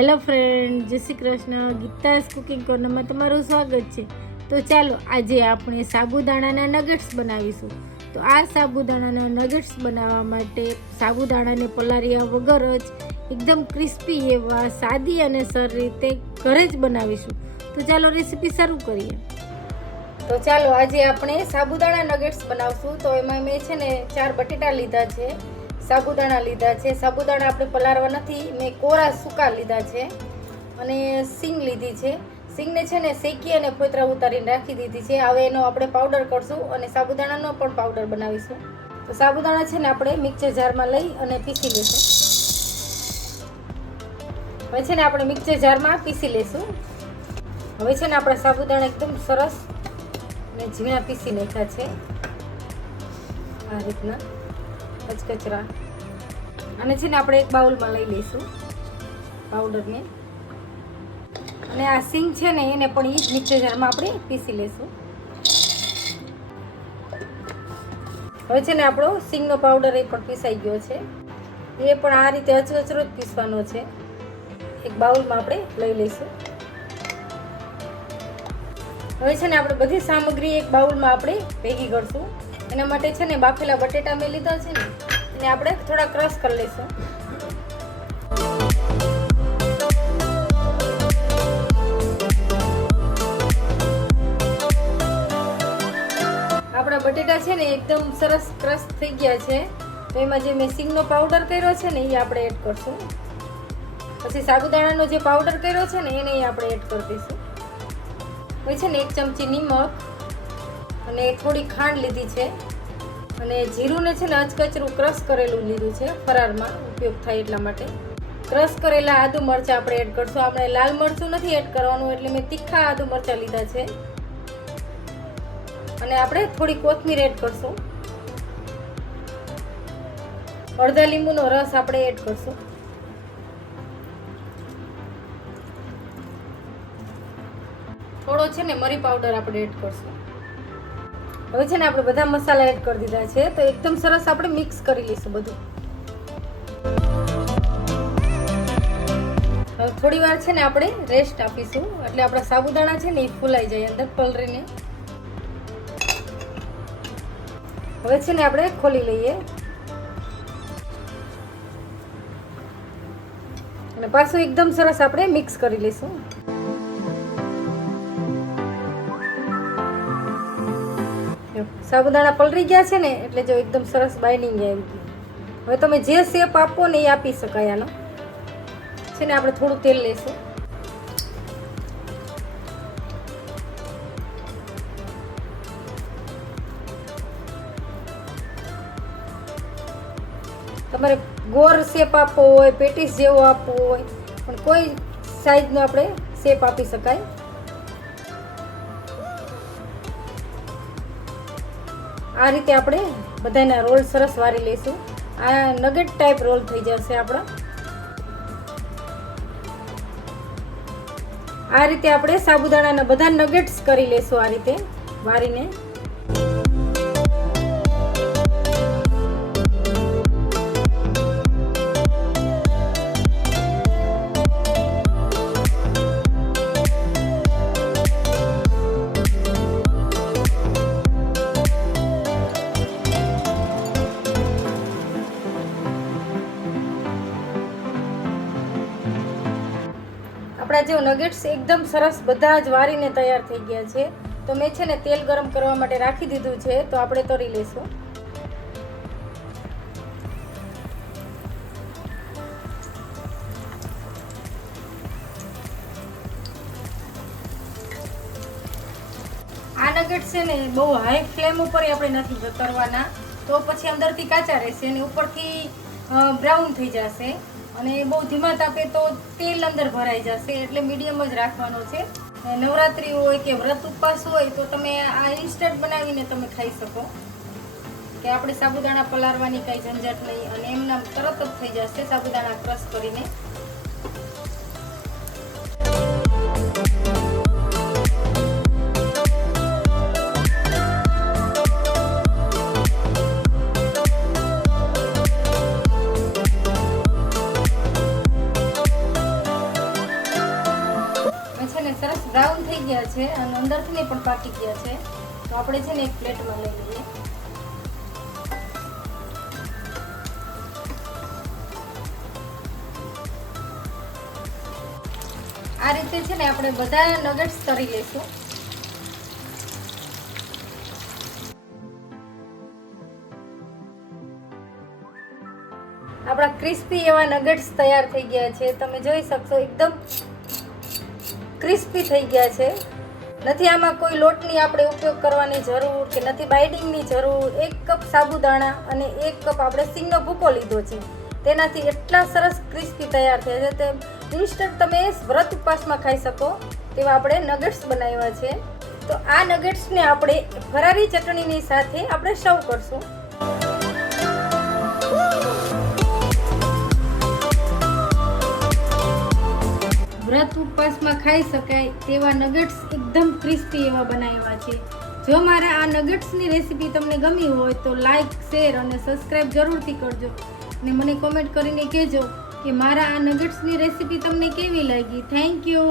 Hello friend જય Shri Krishna. Geeta's cooking કોર્નરમાં તમારું સ્વાગત છે. તો ચાલો, આજે આપણે સાબુદાણાના નગેટ્સ બનાવીશું. તો આ સાબુદાણાના નગેટ્સ બનાવવા માટે સાબુદાણાને પલાળ્યા વગર જ એકદમ ક્રિસ્પી એવા, સાદી અને સર રીતે ઘરે જ બનાવીશું. તો ચાલો રેસીપી શરૂ કરીએ. તો ચાલો, આજે આપણે સાબુદાણા નગેટ્સ બનાવશું. તો એમાં મેં છે ને ચાર બટેટા લીધા છે. સાબુદાણા લીધા છે. સાબુદાણા આપણે પલાળવા નથી, મેં કોરા સૂકા લીધા છે અને સિંગ લીધી છે. સિંગને છે ને શેકી અને ફોતરા ઉતારીને રાખી દીધી છે. હવે એનો આપણે પાવડર કરશું અને સાબુદાણાનો પણ પાવડર બનાવીશું. તો સાબુદાણા છે ને આપણે મિક્સર જારમાં લઈ અને પીસી લઈશું હવે છે ને આપણે મિક્સર જારમાં પીસી લઈશું હવે છે ને આપણા સાબુદાણા એકદમ સરસ અને ઝીણા પીસી નાખ્યા છે. આ રીતના. કચકચરા અને છે ને આપણે એક બાઉલમાં લઈ લઈશું પાવડરને. અને આ સિંગ છે ને એને પણ એ જ મિક્સર આપણે પીસી લઈશું. હવે છે ને આપણો સિંગનો પાવડર એ પણ પીસાઈ ગયો છે. એ પણ આ રીતે અચકચરો જ પીસવાનો છે. એક બાઉલમાં આપણે લઈ લઈશું. હવે છે ને આપણે બધી સામગ્રી એક બાઉલમાં આપણે ભેગી કરશું. એના માટે છે ને બાફેલા બટેટા મેં લીધા છે ને. એને આપણે થોડા ક્રશ કરી લઈશું. આપણા બટેટા છે ને એકદમ સરસ ક્રશ થઈ ગયા છે. એમાં જે મેં સિંગનો પાવડર કર્યો છે ને એ આપણે એડ કરશું. પછી સાબુદાણાનો જે પાવડર કર્યો છે ને એને આપણે એડ કરી દઈશું. પછી છે ને એક ચમચી નિમક અને થોડી ખાંડ લીધી છે. અને જીરુંને છે ને અચકચરું ક્રશ કરેલું લીધું છે, ફરારમાં ઉપયોગ થાય એટલા માટે. ક્રશ કરેલા આદુ મરચાં આપણે એડ કરશું. આપણે લાલ મરચું નથી એડ કરવાનું એટલે મેં તીખા આદુ મરચાં લીધા છે. અને આપણે થોડી કોથમીર એડ કરશું. અડધા લીંબુનો રસ આપણે એડ કરશું. થોડો છે ને મરી પાવડર આપણે એડ કરશું. હવે છે ને આપણે બધા મસાલા એડ કરી દીધા છે, તો એકદમ સરસ આપણે મિક્સ કરી લઈશું બધું. હવે થોડી વાર છે ને આપણે રેસ્ટ આપીશું, એટલે આપણા સાબુદાણા છે ને એ ફૂલાઈ જાય અંદર પલરીને હવે છે ને આપણે ખોલી લઈએ. અને પાછું એકદમ સરસ આપણે મિક્સ કરી લઈશું. સાબુદાણા પલળી ગયા છે ને, એટલે જો એકદમ સરસ બાઇન્ડિંગ આવી ગયું હવે તમે જે શેપ આપો ને એ આપી શકાય આનો. છે ને, આપણે થોડું તેલ લઈશું તમારે ગોર શેપ આપવો હોય, પેટીસ જેવો આપવો હોય, પણ કોઈ સાઈઝનો આપણે શેપ આપી શકાય. આ રીતે આપણે બધાના રોલ સરસ વારી લઈશું. આ નગેટ ટાઈપ રોલ થઈ જશે આપણા. આ રીતે આપણે સાબુદાણાના બધા નગેટ્સ કરી લઈશું આ રીતે વારીને. આપણા જે નગેટ્સ એકદમ સરસ બધા જ વારીને તૈયાર થઈ ગયા છે. તો મેં છે ને તેલ ગરમ કરવા માટે રાખી દીધું છે. તો આપણે તળી લઈશું. આ નગેટ છે ને બહુ હાઈ ફ્લેમ ઉપર આપણે નથી કરવાના તો પછી અંદરથી કાચા રહેશે અને ઉપરથી બ્રાઉન થઈ જશે. અને બહુ ધીમા તાપે તો તેલ અંદર ભરાઈ જશે, એટલે મીડિયમ જ રાખવાનો છે. નવરાત્રિ હોય કે વ્રત ઉપવાસ હોય તો તમે આ ઇન્સ્ટન્ટ બનાવીને તમે ખાઈ શકો. કે આપણે સાબુદાણા પલાળવાની કંઈ ઝંઝટ નહીં અને એમના તરત જ થઈ જશે સાબુદાણા ક્રશ કરીને. છે અને અંદરથી પણ પાકી ગયા છે. તો આપણે છે ને એક પ્લેટમાં લઈ લઈએ. આ રીતે છે ને આપણે બધા નગેટ્સ તરી લઈશું. આપણા ક્રિસ્પી એવા નગેટ્સ તૈયાર થઈ ગયા છે. તમે જોઈ શકશો, એકદમ ક્રિસ્પી થઈ ગયા છે. નથી, આમાં કોઈ લોટની આપણે ઉપયોગ કરવાની જરૂર કે નથી, બાઇડિંગની જરૂર. એક કપ સાબુદાણા અને એક કપ આપણે સિંગનો ભૂકો લીધો છે. તેનાથી એટલા સરસ ક્રિસ્પી તૈયાર થયા છે. તે ઇન્સ્ટન્ટ તમે વ્રત ઉપવાસમાં ખાઈ શકો તેવા આપણે નગેટ્સ બનાવ્યા છે. તો આ નગેટ્સને આપણે ફરારી ચટણીની સાથે આપણે સર્વ કરશું. વ્રત ઉપવાસમાં ખાઈ શકાય તેવા નગેટ્સ એકદમ ક્રિસ્પી એવા બનાવ્યા છે. જો મારા આ નગેટ્સની રેસીપી તમને ગમી હોય તો લાઇક શેર અને સબસ્ક્રાઈબ જરૂરથી કરજો. અને મને કોમેન્ટ કરીને કહેજો કે મારા આ નગેટ્સની રેસીપી તમને કેવી લાગી. Thank you